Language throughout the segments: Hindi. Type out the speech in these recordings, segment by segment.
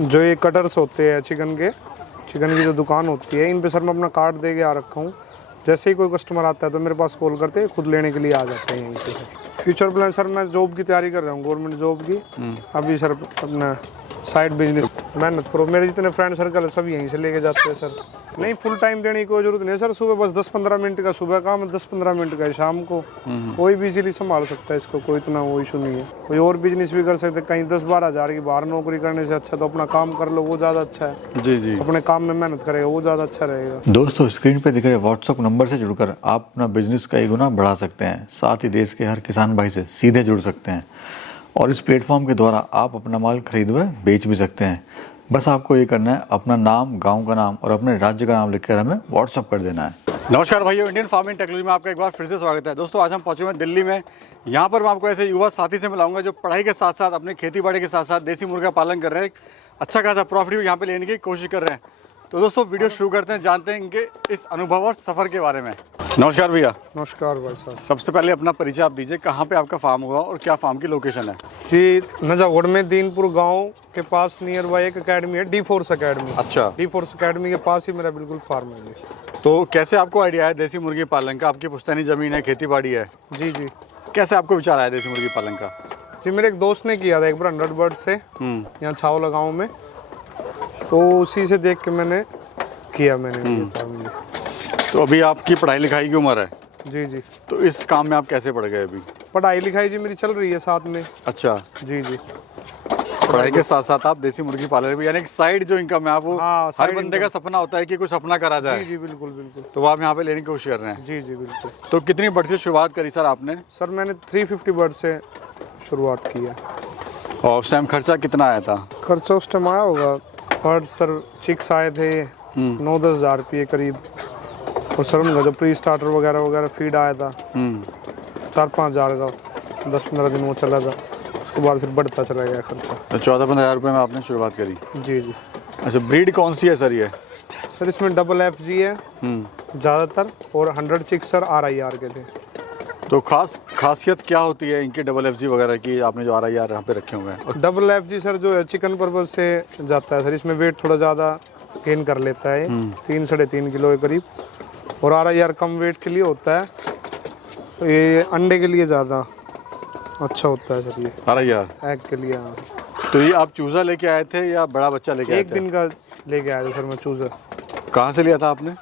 जो ये कटर्स होते हैं चिकन की जो दुकान होती है, इन पे सर मैं अपना कार्ड दे के आ रखा हूँ। जैसे ही कोई कस्टमर आता है तो मेरे पास कॉल करते हैं, खुद लेने के लिए आ जाते हैं यहीं पे सर। फ्यूचर प्लान सर, मैं जॉब की तैयारी कर रहा हूँ, गवर्नमेंट जॉब की। अभी सर अपना साइड बिजनेस मेहनत करो। मेरे जितने फ्रेंड सर्कल है सब यहीं से लेके जाते हैं सर। नहीं, फुल टाइम देने की कोई जरूरत नहीं है सर। सुबह बस 10-15 मिनट का सुबह काम, 10-15 मिनट का है शाम को। कोई भी इजीली संभाल सकता है इसको, कोई इतना वो इशू नहीं है। कोई और बिजनेस भी कर सकते, कहीं 10-12 हज़ार की बाहर नौकरी करने से अच्छा तो अपना काम कर लो, वो ज़्यादा अच्छा है। जी जी, अपने काम में मेहनत करेगा वो ज़्यादा अच्छा रहेगा। दोस्तों स्क्रीन पे दिख रहे व्हाट्सएप नंबर से जुड़कर आप अपना बिजनेस कई गुना बढ़ा सकते हैं। साथ ही देश के हर किसान भाई से सीधे जुड़ सकते हैं और इस प्लेटफॉर्म के द्वारा आप अपना माल खरीद व बेच भी सकते हैं। बस आपको ये करना है, अपना नाम, गांव का नाम और अपने राज्य का नाम लिखकर हमें व्हाट्सअप कर देना है। नमस्कार भाइयों, इंडियन फार्मिंग टेक्नोलॉजी में आपका एक बार फिर से स्वागत है। दोस्तों आज हम पहुंचे हुए हैं दिल्ली में। यहाँ पर मैं आपको ऐसे युवा साथी से मिलाऊंगा जो पढ़ाई के साथ साथ अपने खेती बाड़ी के साथ साथ देसी मुर्गा पालन कर रहे हैं, अच्छा खासा प्रॉफिट भी यहाँ पे लेने की कोशिश कर रहे हैं। तो दोस्तों वीडियो शुरू करते हैं, जानते हैं इनके इस अनुभव और सफ़र के बारे में। नमस्कार भैया। नमस्कार भाई साहब। सबसे पहले अपना परिचय आप दीजिए, कहाँ पे आपका फार्म हुआ और क्या फार्म की लोकेशन है? जी, नजागढ़ में दीनपुर गांव के पास नियर बाई एक अकेडमी है, डी फोर्स अकेडमी। अच्छा, डी फोर्स अकेडमी के पास ही मेरा बिल्कुल फार्म है जी। तो कैसे आपको आइडिया है देसी मुर्गी पालन का? आपकी पुश्तैनी ज़मीन है, खेती बाड़ी है। जी जी। कैसे आपको विचार आया देसी मुर्गी पालन का? जी, मेरे एक दोस्त ने किया था एक बार 100 बर्ड से यहाँ छावला गाँव में, तो उसी से देख के मैंने किया मैंने। तो अभी आपकी पढ़ाई लिखाई की उम्र है? जी जी। तो इस काम में आप कैसे पढ़ गए अभी? पढ़ाई लिखाई जी मेरी चल रही है साथ में। अच्छा, जी जी। पढ़ाई के साथ साथ आप देसी मुर्गी पालन भी, यानी कि साइड जो इनकम है आप वो, हाँ, हर side बंदे का सपना होता है कि कुछ अपना करा जी जाए। जी, बिल्कुल बिल्कुल। तो आप यहाँ पे लेने की कोशिश कर रहे हैं? जी जी बिल्कुल। तो कितनी बर्ड से शुरुआत करी सर आपने? सर मैंने 350 बर्ड से शुरुआत की है। और उस टाइम खर्चा कितना आया था? खर्चा उस टाइम आया होगा, बर्ड सर चिक्स आए थे 9-10 हज़ार रुपये करीब। और सर उनका जो प्री स्टार्टर वगैरह वगैरह फीड आया था 4-5 हज़ार का, 10-15 दिन वो चला था। उसके बाद फिर बढ़ता चला गया खर्चा। तो 14-15 हज़ार रुपये में आपने शुरुआत करी? जी जी। अच्छा, ब्रीड कौन सी है सर ये? सर इसमें डबल FG है ज़्यादातर, और 100 चिक्स सर RIR के थे। तो खासियत क्या होती है इनके डबल FG वगैरह की, आपने जो RIR यहाँ पे रखे हुए हैं? डबल FG सर जो है चिकन पर्पज से जाता है सर, इसमें वेट थोड़ा ज़्यादा गेन कर लेता है, 3-3.5 किलो के करीब। और RIR कम वेट के लिए होता है, तो ये अंडे के लिए ज़्यादा अच्छा होता है सर ये RIR एग के लिए। हाँ। तो ये आप चूजा लेके आए थे या बड़ा बच्चा लेके आए एक थे? दिन का लेके आया था सर मैं चूज़ा। कहाँ से लिया था आपने?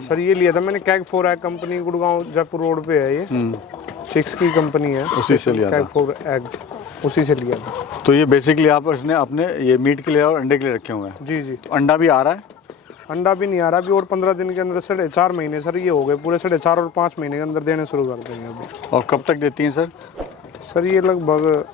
सर ये लिया था मैंने CAG 4 egg company, Gurgaon Jaipur road पे है ये। चिक्स की कंपनी है, उसी से लिया था? कैग 4 एग उसी से लिया था। तो ये बेसिकली आप इसने अपने ये मीट के लिए और अंडे के लिए रखे हुए हैं? जी जी। तो अंडा भी आ रहा है? अंडा भी नहीं आ रहा अभी, और 15 दिन के अंदर 4.5 महीने सर ये हो गए पूरे, 4.5 और 5 महीने के अंदर देने शुरू कर देंगे अभी। और कब तक देती हैं सर? सर ये लगभग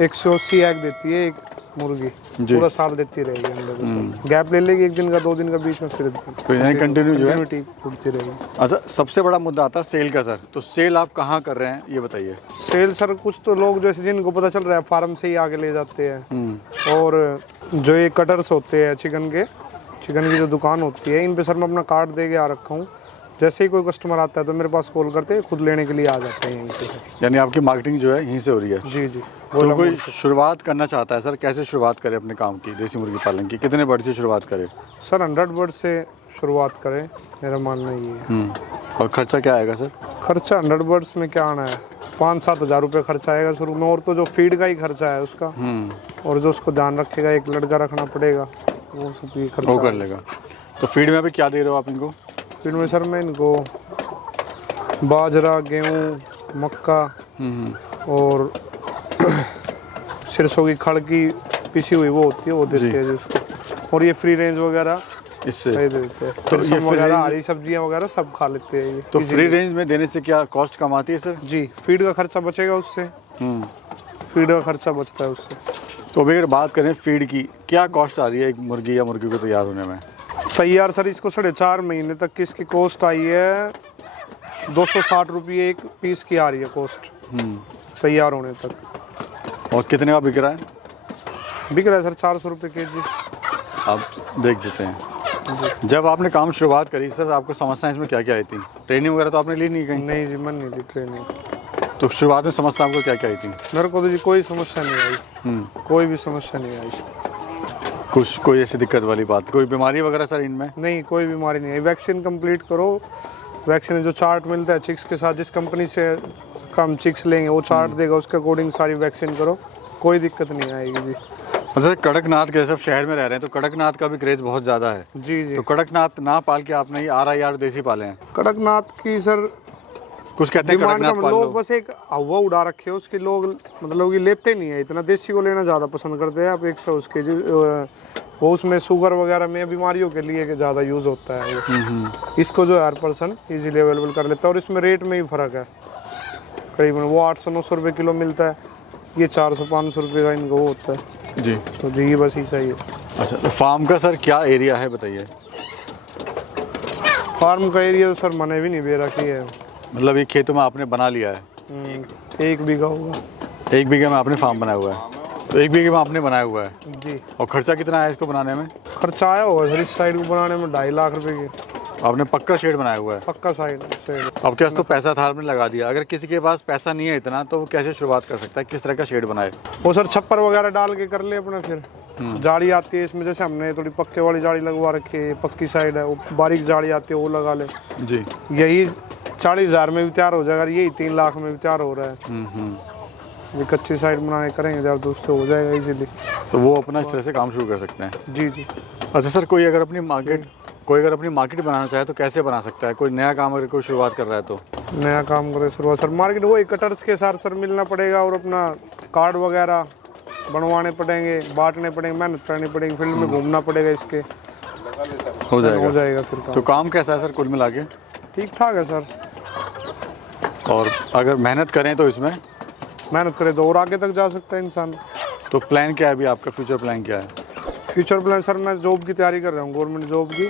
180 एग देती है एक मुर्गी, पूरा साल देती रहेगी अंडे को। गैप ले लेगी 1 दिन का 2 दिन का बीच में, फिर कंटिन्यू जो है उड़ती रहेगी। अच्छा, सबसे बड़ा मुद्दा आता है सेल का सर। तो सेल आप कहाँ कर रहे हैं ये बताइए? सेल सर कुछ तो लोग जैसे जिनको पता चल रहा है फार्म से ही आगे ले जाते हैं। और जो ये कटर्स होते हैं चिकन की जो दुकान होती है, इन पे सर मैं अपना कार्ड दे के आ रखा हूँ। जैसे ही कोई कस्टमर आता है तो मेरे पास कॉल करते हैं, खुद लेने के लिए आ जाते हैं यहीं से। यानी आपकी मार्केटिंग जो है यहीं से हो रही है? जी जी। तो कोई शुरुआत करना चाहता है सर, कैसे शुरुआत करे अपने काम की, देसी मुर्गी पालन की? कितने बर्ड से शुरुआत करे? सर 100 बर्ड से शुरुआत करें, मेरा मानना ये है। और खर्चा क्या आएगा सर? खर्चा 100 बर्ड्स में क्या आना है, 5-7 हज़ार रुपये खर्चा आएगा शुरू में। और तो जो फीड का ही खर्चा है उसका, और जो उसको ध्यान रखेगा, एक लड़का रखना पड़ेगा, वो सब भी खर्चा वो कर लेगा। तो फीड में अभी क्या दे रहे हो आप इनको? फीड में सर मैं इनको बाजरा, गेहूँ, मक्का और सरसों की खड़ की पिसी हुई वो होती है, वो देते हैं जिसको। और ये फ्री रेंज वगैरह इससे देते हैं। तो ये वगैरह हरी सब्जियां वगैरह सब खा लेते हैं ये। तो फ्री रेंज में देने से क्या कॉस्ट कम आती है सर? जी, फीड का खर्चा बचेगा उससे। फीड का खर्चा बचता है उससे। तो अभी अगर बात करें फीड की, क्या कॉस्ट आ रही है एक मुर्गी या मुर्गी को तैयार होने में? तैयार सर इसको 4.5 महीने तक की इसकी कॉस्ट आई है 260 रुपये एक पीस की आ रही है कॉस्ट तैयार होने तक। और कितने का बिक रहा है? बिक रहा है सर 400 रुपये kg। आप देख देते हैं। जब आपने काम शुरुआत करी सर, आपको समस्याएं इसमें क्या क्या आई थी? ट्रेनिंग वगैरह तो आपने ली नहीं कहीं? नहीं जी, मन नहीं ली ट्रेनिंग। तो शुरुआत में समस्या आपको क्या क्या आई थी? मेरे को तो जी कोई समस्या नहीं आई, कोई भी समस्या नहीं आई। कुछ कोई ऐसी दिक्कत वाली बात, कोई बीमारी वगैरह सर इनमें? नहीं, कोई बीमारी नहीं है। वैक्सीन कंप्लीट करो, वैक्सीन जो चार्ट मिलता है चिक्स के साथ, जिस कंपनी से हम चिक्स लेंगे वो चार्ट देगा, उसके अकॉर्डिंग सारी वैक्सीन करो, कोई दिक्कत नहीं आएगी जी। अच्छा, कड़कनाथ के सब शहर में रह रहे हैं तो कड़कनाथ का भी क्रेज बहुत ज़्यादा है। जी जी। तो कड़कनाथ ना पाल के आपने ये RIR देसी पाले हैं। कड़कनाथ की सर कुछ कहते हैं डिमांड कड़कनाथ कम, पाल लोग लो। बस एक हवा उड़ा रखे है उसके, लोग मतलब कि लेते नहीं है इतना, देसी को लेना ज़्यादा पसंद करते हैं अपेक्षा उसके जो वो उसमें शुगर वगैरह में बीमारियों के लिए ज़्यादा यूज़ होता है वो। इसको जो है हर पर्सन ईजिली अवेलेबल कर लेता है, और इसमें रेट में ही फ़र्क है। करीबन वो 800-900 रुपये किलो मिलता है, ये 400-500 रुपये का इनका वो होता है जी। तो जी ये बस ही चाहिए। अच्छा, तो फार्म का सर क्या एरिया है बताइए? फार्म का एरिया तो सर मैंने भी नहीं दे रखी है। मतलब ये खेतों में आपने बना लिया है? 1 बीघा होगा। 1 बीघे में आपने फार्म बनाया हुआ है, तो 1 बीघे में आपने बनाया हुआ है। जी। और खर्चा कितना आया इसको बनाने में? खर्चा आया होगा सर इस साइड को बनाने में 2.5 लाख रुपए की। आपने पक्का शेड बनाया हुआ है? पक्का साइड। आपके पास तो पैसा था, आपने लगा दिया। अगर किसी के पास पैसा नहीं है इतना तो वो कैसे शुरुआत कर सकता है, किस तरह का शेड बनाए? वो सर छप्पर वगैरह डाल के कर ले अपना, फिर जाली आती है इसमें, जैसे हमने थोड़ी पक्के वाली जाली लगवा रखी है, पक्की साइड है, वो बारीक जाली आती है वो लगा ले। जी। यही 40,000 में भी तैयार हो जाएगा, यही 3 लाख में भी तैयार हो रहा है। ये कच्ची साइड बनाने करेंगे जब दोस्तों हो जाएगा इजीली, तो वो अपना इस तरह से काम शुरू कर सकते हैं। जी जी। अच्छा सर, कोई अगर अपनी मार्केट बनाना चाहे तो कैसे बना सकता है? कोई नया काम अगर कोई शुरुआत कर रहा है तो? नया काम करे शुरुआत सर, मार्केट वही कटर्स के साथ सर मिलना पड़ेगा, और अपना कार्ड वगैरह बनवाने पड़ेंगे, बांटने पड़ेंगे, मेहनत करनी पड़ेगी, फील्ड में घूमना पड़ेगा, इसके हो जाएगा फिर काम। तो काम कैसा है सर कुल मिला के? ठीक ठाक है सर, और अगर मेहनत करें तो इसमें मेहनत करे तो और आगे तक जा सकता है इंसान। तो प्लान क्या है अभी आपका, फ्यूचर प्लान क्या है? फ्यूचर प्लान सर, मैं जॉब की तैयारी कर रहा हूँ, गवर्नमेंट जॉब की।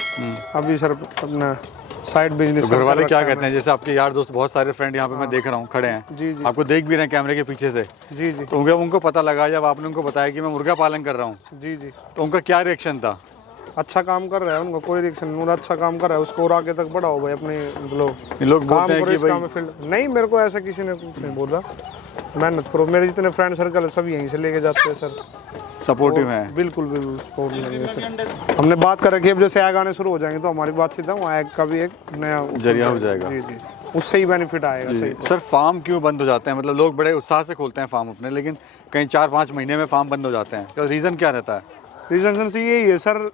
अभी सर अपना साइड बिजनेस। तो घर वाले क्या कहते हैं? जैसे आपके यार दोस्त बहुत सारे फ्रेंड यहाँ पे मैं देख रहा हूँ खड़े हैं, जी जी। आपको देख भी रहे हैं कैमरे के पीछे से, जी जी। तो उनको पता लगा जब आपने उनको बताया कि मैं मुर्गा पालन कर रहा हूँ, जी जी। तो उनका क्या रिएक्शन था? अच्छा काम कर रहा है, उनका कोई रिएक्शन नहीं, अच्छा काम कर रहा है, उसको और आगे तक बढ़ाओ भाई अपने लोग काम बोलते हैं करो कि इस काम में फील्ड। नहीं, मेरे को ऐसा किसी ने कुछ नहीं बोला, मेहनत करो। मेरे जितने फ्रेंड सर्कल है सब यहीं से लेके जाते हैं सर, सपोर्टिव है। बिल्कुल बिल्कुल सपोर्ट है सर। हमने बात कर रखी है, अब जैसे ऐड आने शुरू हो जाएंगे तो हमारी बात सीधा वहाँ ऐड का भी एक नया जरिया हो जाएगा। जी जी, उससे ही बेनिफिट आएगा। सही सर, फार्म क्यों बंद हो जाते हैं? मतलब लोग बड़े उत्साह से खोलते हैं फार्म अपने, लेकिन कहीं 4-5 महीने में फार्म बंद हो जाते हैं, तो रीज़न क्या रहता है? रीजन से यही है सर,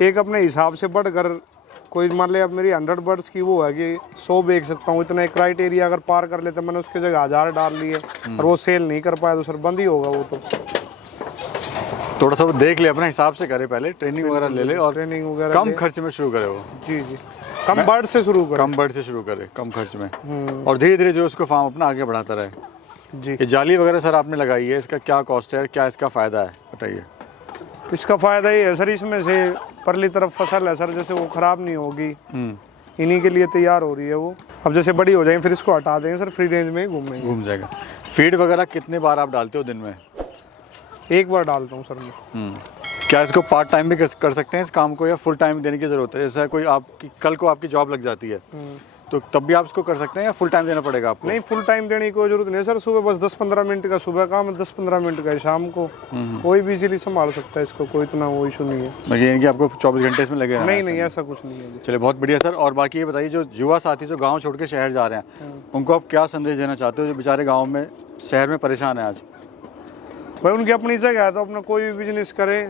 एक अपने हिसाब से बढ़कर कोई मान ले, अब मेरी 100 बर्ड्स की वो है कि 100 बेच सकता हूँ, इतना एक क्राइटेरिया अगर पार कर लेते, मैंने उसके जगह 1000 डाल लिए और वो सेल नहीं कर पाया तो सर बंद ही होगा वो। तो थोड़ा सा वो देख ले, अपने हिसाब से करे, पहले ट्रेनिंग वगैरह ले ले, और ट्रेनिंग वगैरह कम खर्च में शुरू करे वो। जी जी, कम बर्ड से शुरू करें, कम बर्ड से शुरू करे, कम खर्च में, और धीरे धीरे जो उसको फार्म अपना आगे बढ़ाता रहे। जी। ये जाली वगैरह सर आपने लगाई है, इसका क्या कॉस्ट है, क्या इसका फ़ायदा है बताइए? इसका फ़ायदा ये है सर, इसमें से परली तरफ फसल है सर, जैसे वो ख़राब नहीं होगी, इन्हीं के लिए तैयार हो रही है वो। अब जैसे बड़ी हो जाएंगी फिर इसको हटा देंगे सर, फ्री रेंज में घूमेंगे। घूम जाएगा। फीड वगैरह कितने बार आप डालते हो दिन में? 1 बार डालता हूँ सर मैं। क्या इसको पार्ट टाइम भी कर सकते हैं इस काम को, या फुल टाइम देने की ज़रूरत है? जैसा कोई आपकी कल को आपकी जॉब लग जाती है तो तब भी आप इसको कर सकते हैं, या फुल टाइम देना पड़ेगा आपको? नहीं, फुल टाइम देने की कोई जरूरत नहीं सर, सुबह बस 10-15 मिनट का सुबह काम है, 10-15 मिनट का है शाम को, कोई भी इजीली संभाल सकता है इसको, कोई इतना वो इशू नहीं है। मतलब कि आपको 24 घंटे इसमें लगे रहना है? नहीं, ऐसा कुछ नहीं है। चलिए, बहुत बढ़िया सर। और बाकी ये बताइए, जो युवा साथी जो गाँव छोड़ के शहर जा रहे हैं, उनको आप क्या संदेश देना चाहते हो, जो बेचारे गाँव में शहर में परेशान है आज? भाई उनकी अपनी जगह है तो अपना कोई भी बिजनेस करे,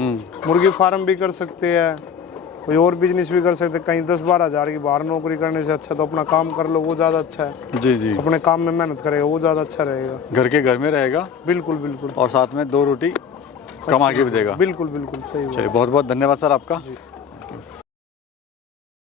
मुर्गी फार्म भी कर सकते हैं, कोई और बिजनेस भी कर सकते हैं, कहीं 10-12 हज़ार की बाहर नौकरी करने से अच्छा तो अपना काम कर लो, वो ज़्यादा अच्छा है। जी जी, अपने काम में मेहनत करेगा वो ज़्यादा अच्छा रहेगा, घर के घर में रहेगा। बिल्कुल बिल्कुल, और साथ में 2 रोटी कमा के भी देगा। बिल्कुल बिल्कुल सही। चलिए, बहुत बहुत धन्यवाद सर आपका।